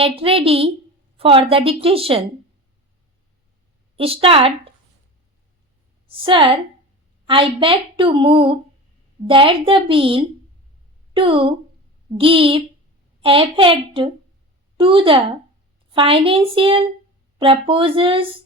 Get ready for the dictation. Start. Sir, I beg to move that the bill to give effect to the financial proposals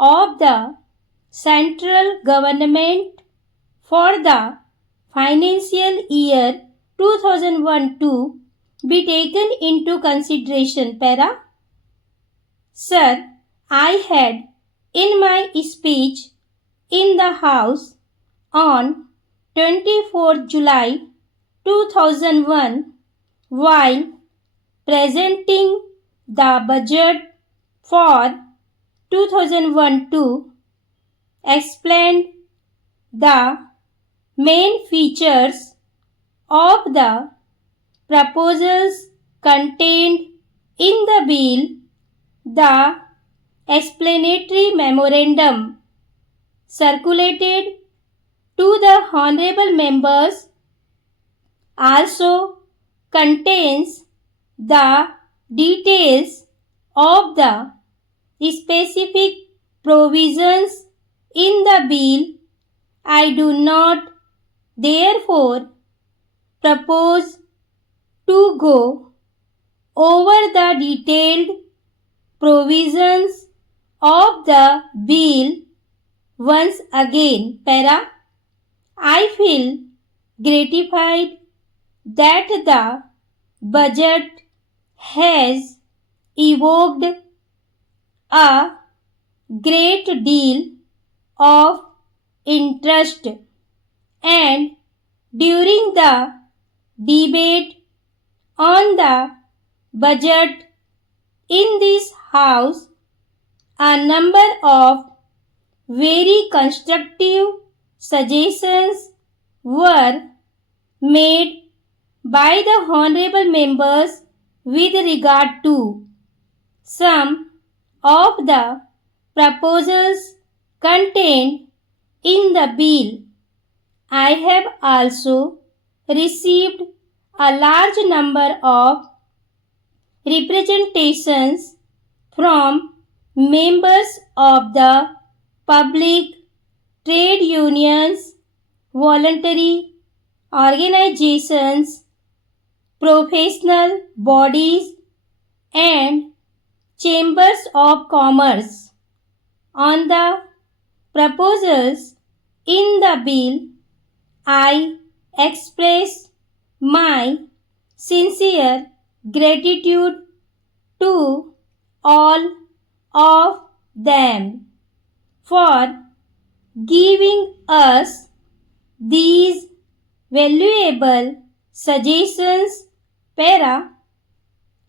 of the central government for the financial year 2001 be taken into consideration. Para. Sir, I had in my speech in the House on 24 July 2001 while presenting the budget for 2001 explained the main features of the proposals contained in the bill. The explanatory memorandum circulated to the honorable members also contains the details of the specific provisions in the bill. I do not therefore propose to go over the detailed provisions of the bill once again. Para. I feel gratified that the budget has evoked a great deal of interest, and during the debate on the budget in this House, a number of very constructive suggestions were made by the honorable members with regard to some of the proposals contained in the bill. I have also received a large number of representations from members of the public, trade unions, voluntary organizations, professional bodies, and chambers of commerce on the proposals in the bill. I express my sincere gratitude to all of them for giving us these valuable suggestions. Para.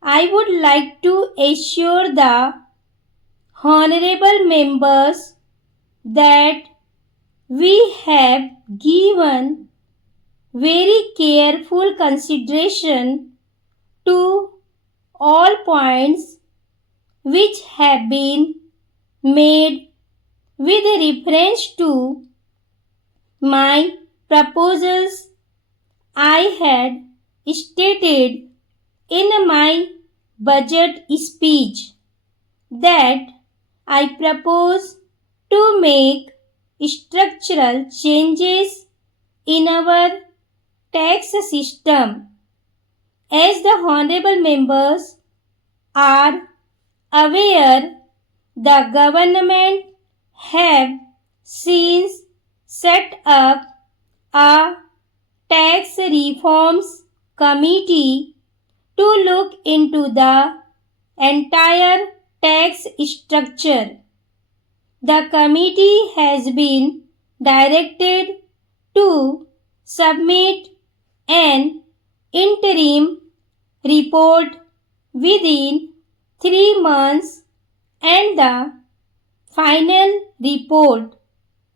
I would like to assure the honorable members that we have given very careful consideration to all points which have been made with reference to my proposals. I had stated in my budget speech that I propose to make structural changes in our tax system. As the honorable members are aware, the government have since set up a tax reforms committee to look into the entire tax structure. The committee has been directed to submit an interim report within 3 months and the final report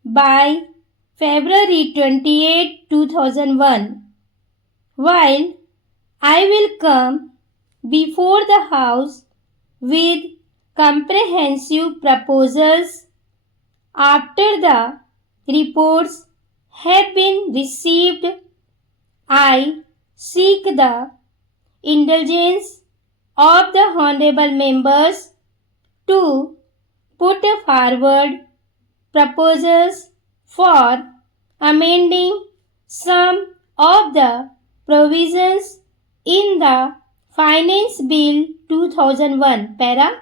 by February 28, 2001. While I will come before the House with comprehensive proposals after the reports have been received, I seek the indulgence of the honorable members to put forward proposals for amending some of the provisions in the Finance Bill 2001 para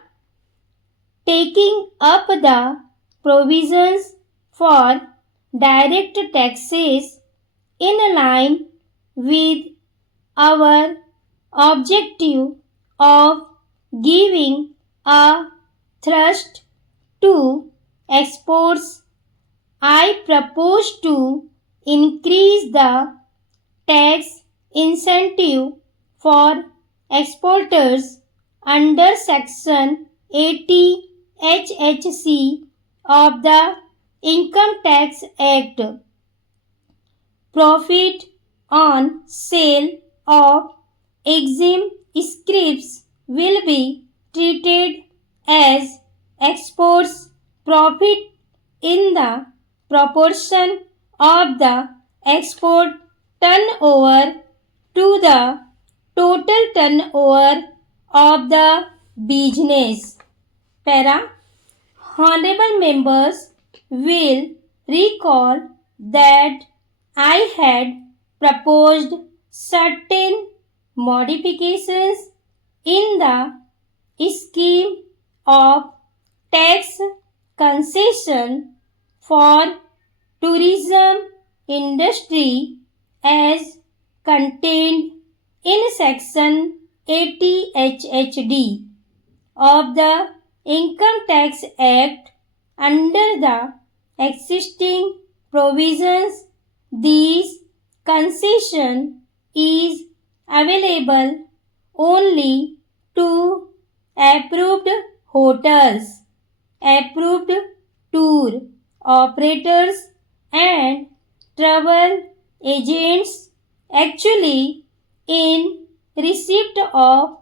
taking up the provisions for direct taxes in line with our objective of giving a thrust to exports. I propose to increase the tax incentive for exporters under Section 80 HHC of the Income Tax Act. Profit on sale of exim scripts will be treated as exports profit in the proportion of the export turnover to the total turnover of the business. Para. Honorable members will recall that I had proposed certain modifications in the scheme of tax concession for tourism industry as contained in Section 80 HHD of the Income Tax Act. Under the existing provisions, this concession is available only to approved hotels, approved tour operators and travel agents actually in receipt of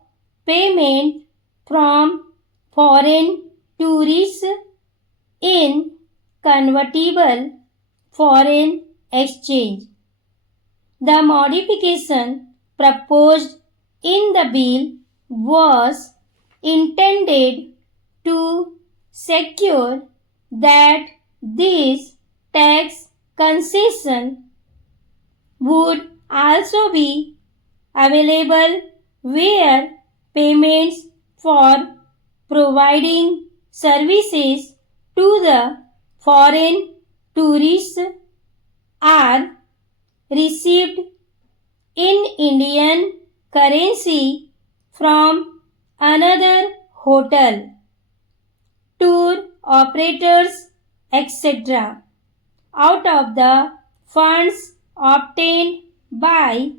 payment from foreign tourists in convertible foreign exchange. The modification proposed in the bill was intended to secure that this tax concession would also be available where payments for providing services to the foreign tourists are received in Indian currency from another hotel, tour operators, etc. out of the funds obtained by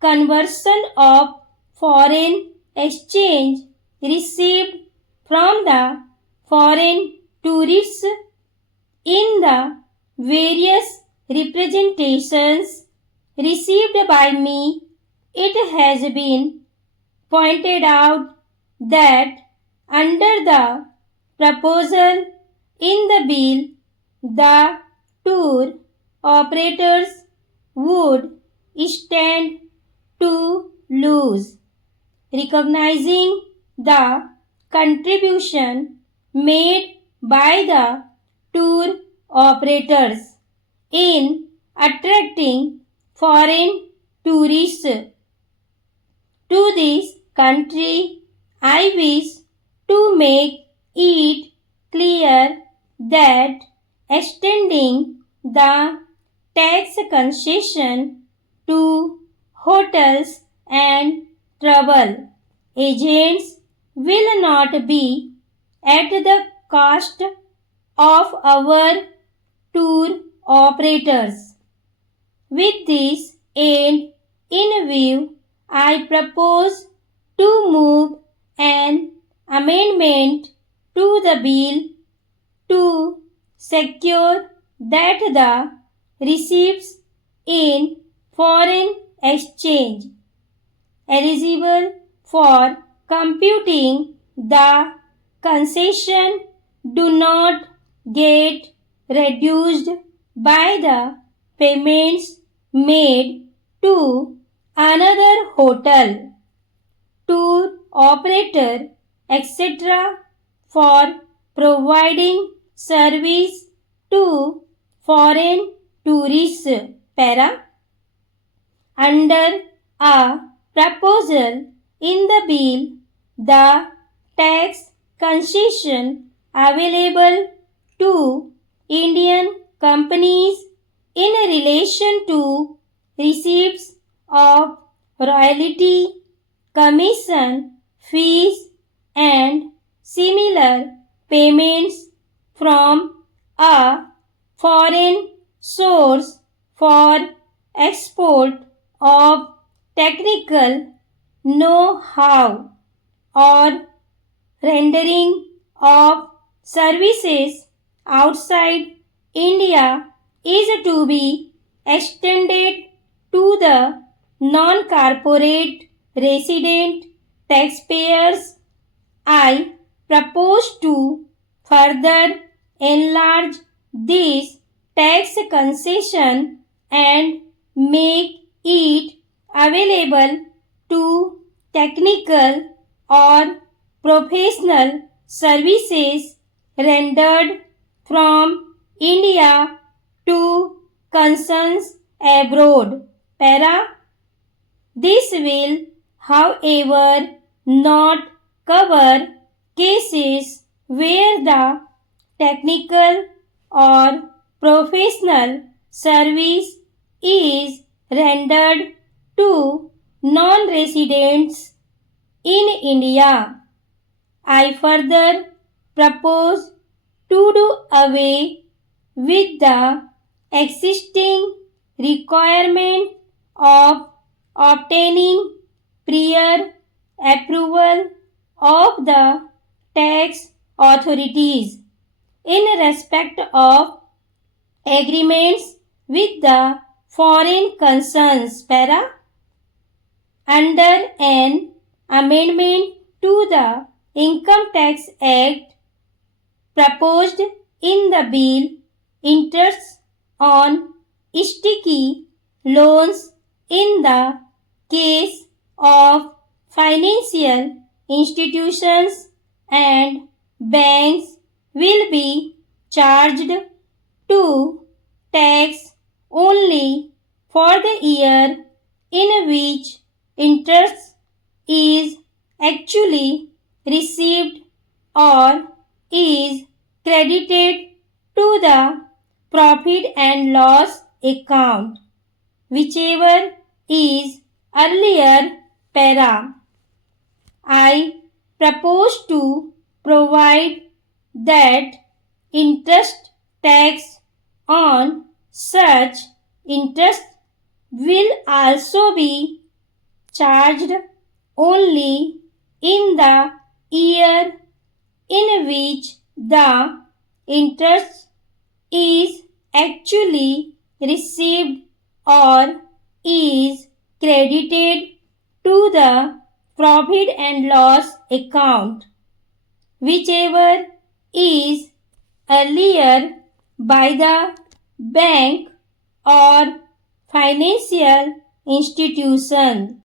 conversion of foreign exchange received from the foreign tourists in the various representations received by me. It has been pointed out that under the proposal in the bill, the tour operators would stand to lose, recognizing the contribution made by the tour operators in attracting foreign tourists to this country. I wish to make it clear that extending the tax concession to hotels and travel agents will not be at the cost of our tour operators. With this end in view, I propose to move an amendment to the bill to secure that the receipts in foreign exchange eligible for computing the concession do not get reduced by the payments made to another hotel, tour operator, etc. for providing service to foreign tourists. Para. Under a proposal in the bill, the tax concession available to Indian companies in relation to receipts of royalty, commission, fees and similar payments from a foreign source for export of technical know-how or rendering of services outside India is to be extended to the non-corporate resident taxpayers. I propose to further enlarge this tax concession and make it available to technical or professional services rendered from India to concerns abroad. Para. This will, however, not cover cases where the technical or professional service is rendered to non-residents in India. I further propose to do away with the existing requirement of obtaining prior approval of the tax authorities in respect of agreements with the foreign concerns. Para. Under an amendment to the Income Tax Act proposed in the bill, interest on sticky loans in the case of financial institutions and banks will be charged to tax only for the year in which interest is actually received or is credited to the profit and loss account, whichever is earlier. Para. I propose to provide that interest tax on such interest will also be charged only in the year in which the interest is actually received or is credited to the profit and loss account, whichever is earlier, by the bank or financial institution.